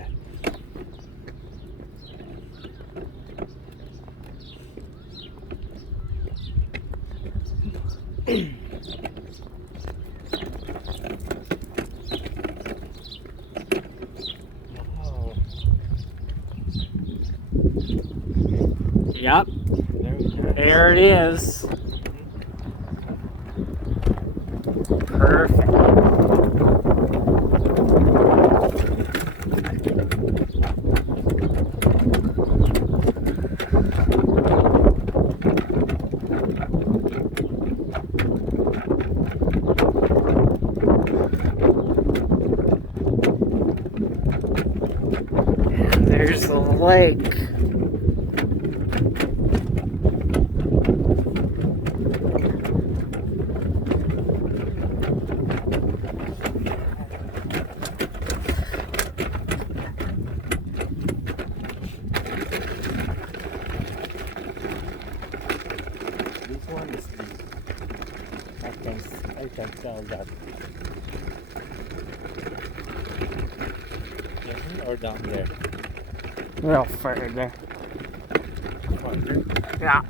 that. Wow. Yep, Very nice. there it is. Perfect. And there's the lake. This one is deep. I can tell that. Yeah, or down there. A little further. Farther. Yeah.